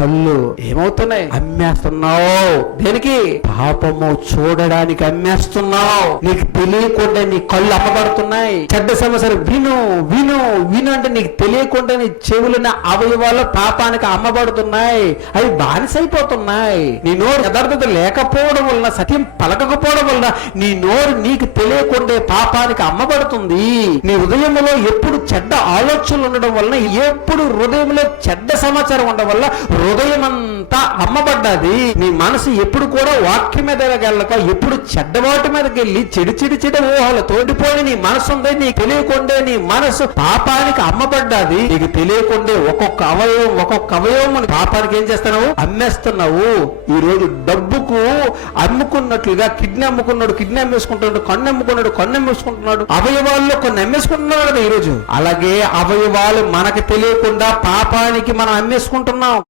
కళ్ళు ఏమవుతున్నాయి? అమ్మేస్తున్నావు. దేనికి? పాపము చూడడానికి అమ్మేస్తున్నావు. నీకు తెలియకుండా నీ కళ్ళు అమ్మబడుతున్నాయి. చెడ్డ సమస్యలు విను విను విను అంటే నీకు తెలియకుండా నీ చెవులున్న అవయవాలు పాపానికి అమ్మబడుతున్నాయి. అవి బానిసైపోతున్నాయి. నీ నోరు యథార్థత లేకపోవడం వలన, సత్యం పలకకపోవడం వలన నీ నోరు నీకు తెలియకుండా పాపానికి అమ్మబడుతుంది. నీ హృదయంలో ఎప్పుడు చెడ్డ ఆలోచనలు ఉండడం వలన, ఎప్పుడు హృదయంలో చెడ్డ సమాచారం ఉండడం వల్ల హృదయం అంతా అమ్మబడ్డది. నీ మనసు ఎప్పుడు కూడా వాక్యం మీద వెళ్ళక ఎప్పుడు చెడ్డవాటి మీదకి వెళ్ళి చెడు చెడు చెడు ఊహలు తోడిపోయి నీ మనసు ఉంది. నీకు తెలియకుండా నీ మనసు పాపానికి అమ్మబడ్డది. నీకు తెలియకుండా ఒక్కొక్క అవయవం పాపానికి ఏం చేస్తున్నావు? అమ్మేస్తున్నావు. ఈ రోజు డబ్బుకు అమ్ముకున్నట్లుగా కిడ్నీ అమ్ముకున్నాడు, కిడ్నీ అమ్మేసుకుంటున్నాడు, కన్ను అమ్ముకున్నాడు, కన్ను అమ్మేసుకుంటున్నాడు, అవయవాల్లో కొన్ని అమ్మేసుకుంటున్నాడు కదా ఈ రోజు. అలాగే అవయవాలు మనకు తెలియకుండా పాపానికి మనం అమ్మేసుకుంటున్నాం.